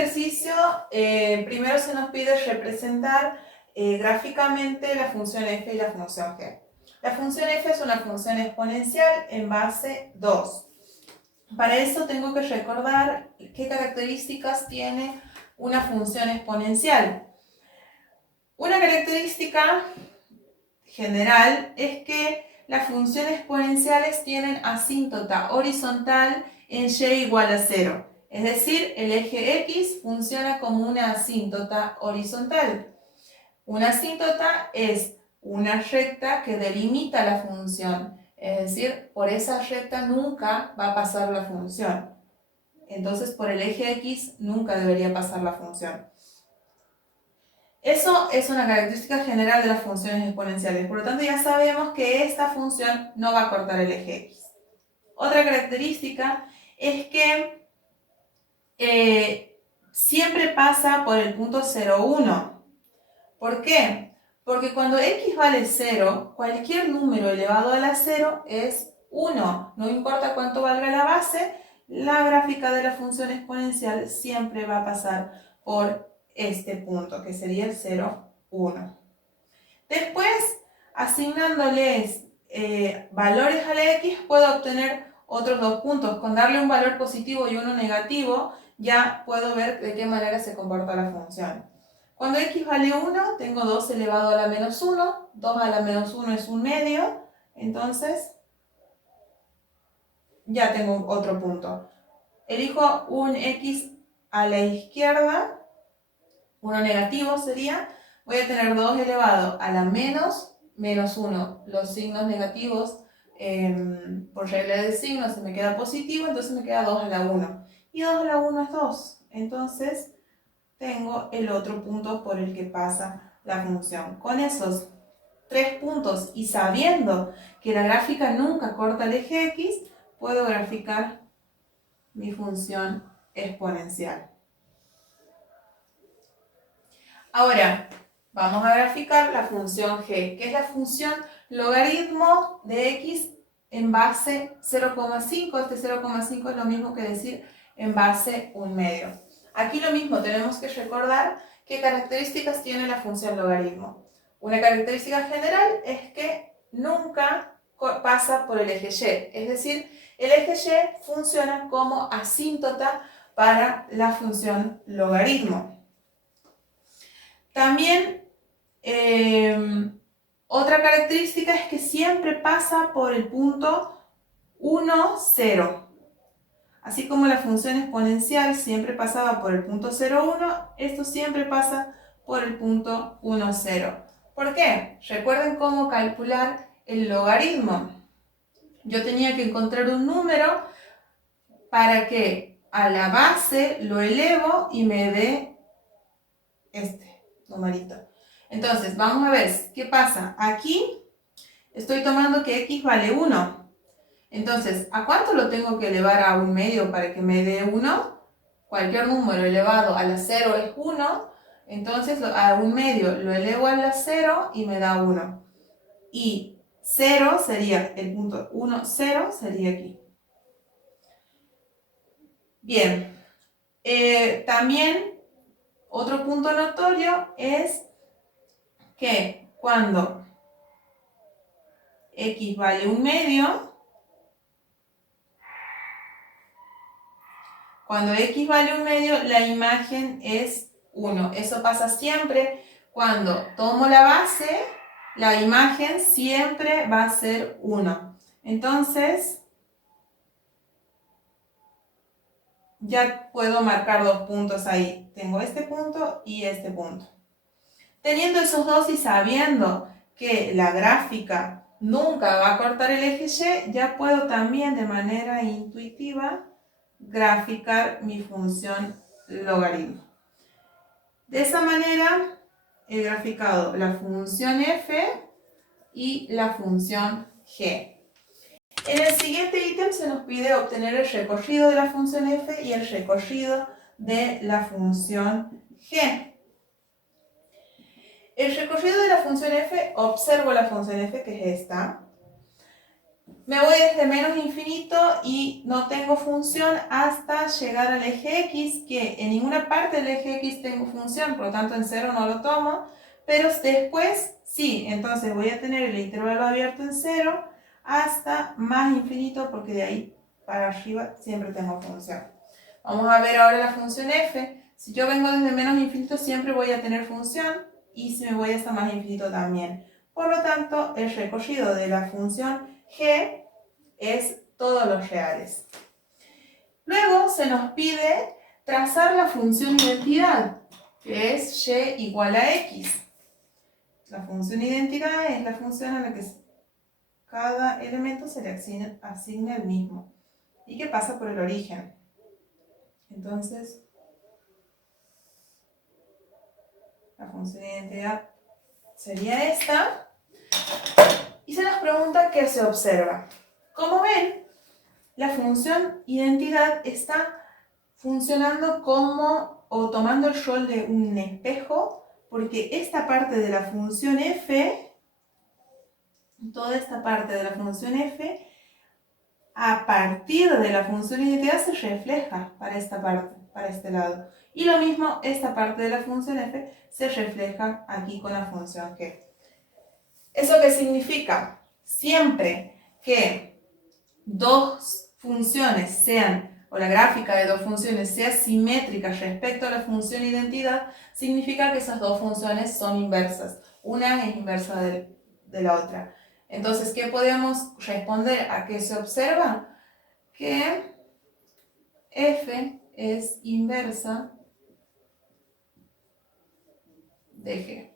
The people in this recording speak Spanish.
ejercicio, primero se nos pide representar gráficamente la función f y la función g. La función f es una función exponencial en base 2. Para eso tengo que recordar qué características tiene una función exponencial. Una característica general es que las funciones exponenciales tienen asíntota horizontal en y igual a 0. Es decir, el eje x funciona como una asíntota horizontal. Una asíntota es una recta que delimita la función. Es decir, por esa recta nunca va a pasar la función. Entonces, por el eje x nunca debería pasar la función. Eso es una característica general de las funciones exponenciales. Por lo tanto, ya sabemos que esta función no va a cortar el eje x. Otra característica es que siempre pasa por el punto 0, 1. ¿Por qué? Porque cuando x vale 0, cualquier número elevado a la 0 es 1. No importa cuánto valga la base, la gráfica de la función exponencial siempre va a pasar por este punto, que sería el 0, 1. Después, asignándoles valores a la x, puedo obtener otros dos puntos. Con darle un valor positivo y uno negativo, ya puedo ver de qué manera se comporta la función. Cuando x vale 1, tengo 2 elevado a la menos 1. 2 a la menos 1 es 1 medio. Entonces, ya tengo otro punto. Elijo un x a la izquierda. Uno negativo sería. Voy a tener 2 elevado a la menos 1. Los signos negativos, por regla de signos, se me queda positivo. Entonces me queda 2 a la 1. Y 2 a la 1 es 2. Entonces tengo el otro punto por el que pasa la función. Con esos 3 puntos y sabiendo que la gráfica nunca corta el eje x, puedo graficar mi función exponencial. Ahora, vamos a graficar la función g, que es la función logaritmo de x en base 0,5. Este 0,5 es lo mismo que decir en base 1 medio. Aquí lo mismo, tenemos que recordar qué características tiene la función logaritmo. Una característica general es que nunca pasa por el eje y, es decir, el eje y funciona como asíntota para la función logaritmo. También otra característica es que siempre pasa por el punto 1, 0. Así como la función exponencial siempre pasaba por el punto 0, 1, esto siempre pasa por el punto 1, 0. ¿Por qué? Recuerden cómo calcular el logaritmo. Yo tenía que encontrar un número para que a la base lo elevo y me dé este numerito. Entonces, vamos a ver qué pasa. Aquí estoy tomando que x vale 1. Entonces, ¿a cuánto lo tengo que elevar a 1 medio para que me dé 1? Cualquier número elevado a la 0 es 1. Entonces, a 1 medio lo elevo a la 0 y me da 1. Y 0 sería, el punto 1, 0 sería aquí. Bien. También, otro punto notorio es que cuando x vale 1 medio, la imagen es 1. Eso pasa siempre. Cuando tomo la base, la imagen siempre va a ser 1. Entonces, ya puedo marcar dos puntos ahí. Tengo este punto y este punto. Teniendo esos dos y sabiendo que la gráfica nunca va a cortar el eje y, ya puedo también de manera intuitiva graficar mi función logaritmo. De esa manera he graficado la función f y la función g. En el siguiente ítem se nos pide obtener el recorrido de la función f y el recorrido de la función g. El recorrido de la función f, observo la función f, que es esta. Me voy desde menos infinito y no tengo función hasta llegar al eje X, que en ninguna parte del eje X tengo función, por lo tanto en 0 no lo tomo, pero después sí, entonces voy a tener el intervalo abierto en 0 hasta más infinito, porque de ahí para arriba siempre tengo función. Vamos a ver ahora la función f. Si yo vengo desde menos infinito siempre voy a tener función, y si me voy hasta más infinito también. Por lo tanto, el recorrido de la función g es todos los reales. Luego se nos pide trazar la función identidad, que es y igual a x. La función identidad es la función a la que cada elemento se le asigna el mismo y que pasa por el origen. Entonces, la función identidad sería esta. Y se nos pregunta qué se observa. Como ven, la función identidad está funcionando como o tomando el rol de un espejo, porque esta parte de la función f, toda esta parte de la función f, a partir de la función identidad se refleja para esta parte, para este lado. Y lo mismo, esta parte de la función f se refleja aquí con la función g. ¿Eso qué significa? Siempre que dos funciones sean, o la gráfica de dos funciones sea simétrica respecto a la función identidad, significa que esas dos funciones son inversas. Una es inversa de la otra. Entonces, ¿qué podemos responder a qué se observa? Que f es inversa de g.